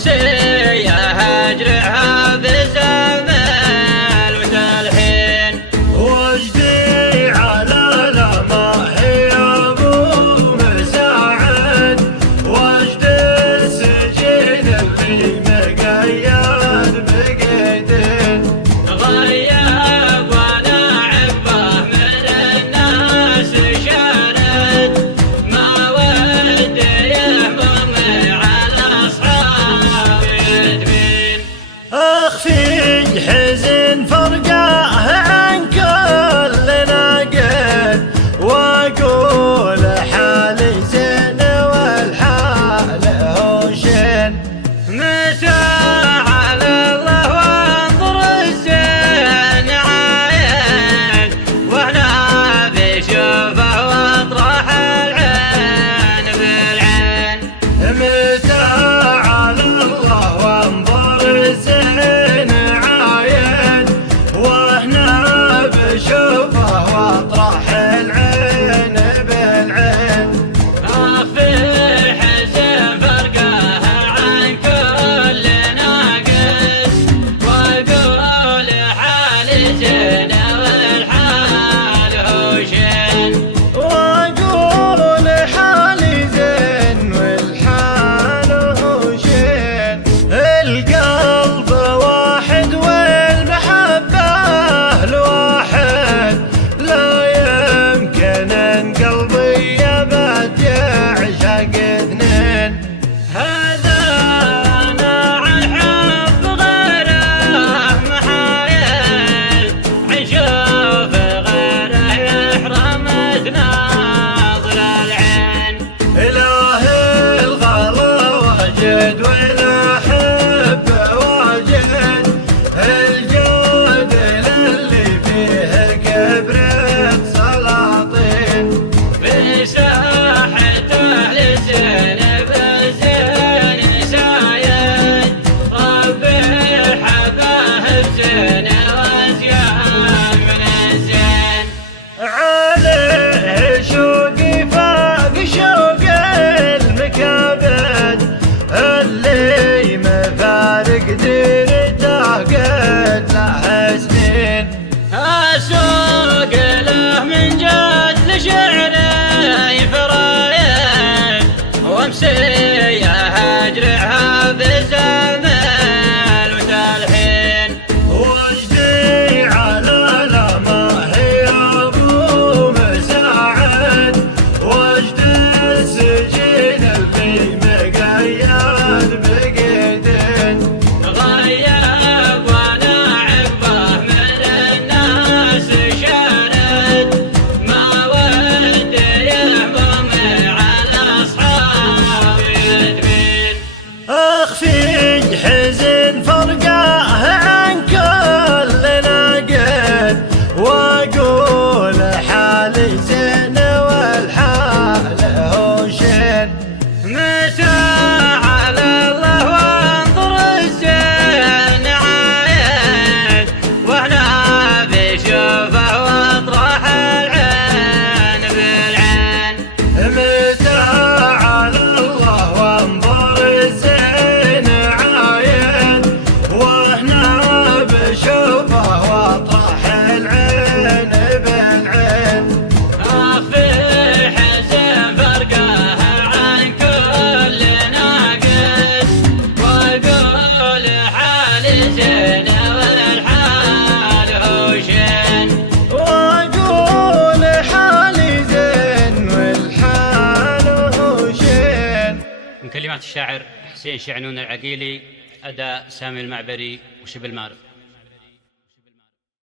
وامسية هجرها بزمل وتلحين. وجدي على الأماهي أبو مساعد، وجد السجين اللي مقيد بقيدين. غيب وانا عبه من الناس شارد، ما ودي يهمم على اصحاب يدفين. اخفي حزن فرقه عن كل ناقد، واقول حالي زين والحال هو شين. متى على الله وانظر الزين عاين، وانا بشوفه واطرح العين بالعين. متى على الله وانظر الزين عاين، واحنا بشوفه واطرح العين بالعين. اخفي حزن فرقه عن كل ناقص، واقول حالي زين والحال هو شين. واقول حالي زين والحال هو شين. القلب واحد والمحبة الواحد، لا يمكن ان قلبي يبد يعشق اثنين. هذا انا عن حب غيره محايل، عشوف غيره يحرم تناظر العين. إله الغلا واجد والأحب واجد، الجود للي فيه كبرت سلاطين. بساحته لزين بالزين سايد، ربي حباه بزين وازيان من الزين. عليه شوقي فاق شوق المكابد، اللي مفارق ديرته قد له سنين. اسوق له من جد لشعري فرايد، وامسية هجرها بزمل وتلحين. وجدي على الأماهي أبو مساعد، وجد السجين اللي مقيد بقيدين. غيب وانا عبه من الناس شارد، ما ودي يهمم على اصحاب يدفين. اخفي حزن فرقه عن كل ناقد، واقول حالي زين والحال هو شين. متى على الله وانظر الزين عاين، وانا بشوفه واطرح العين بالعين. متى على الله وانظر الزين عاين، واحنا بشوفه واطرح العين بالعين. اخفي حزن فرقه عن كل ناقص، واقول حالي زين والحال هو شين. واقول حالي زين والحال هو شين. من كلمات الشاعر حسين شعنون العقيلي، أداء سامي المعبري وشبل مارف.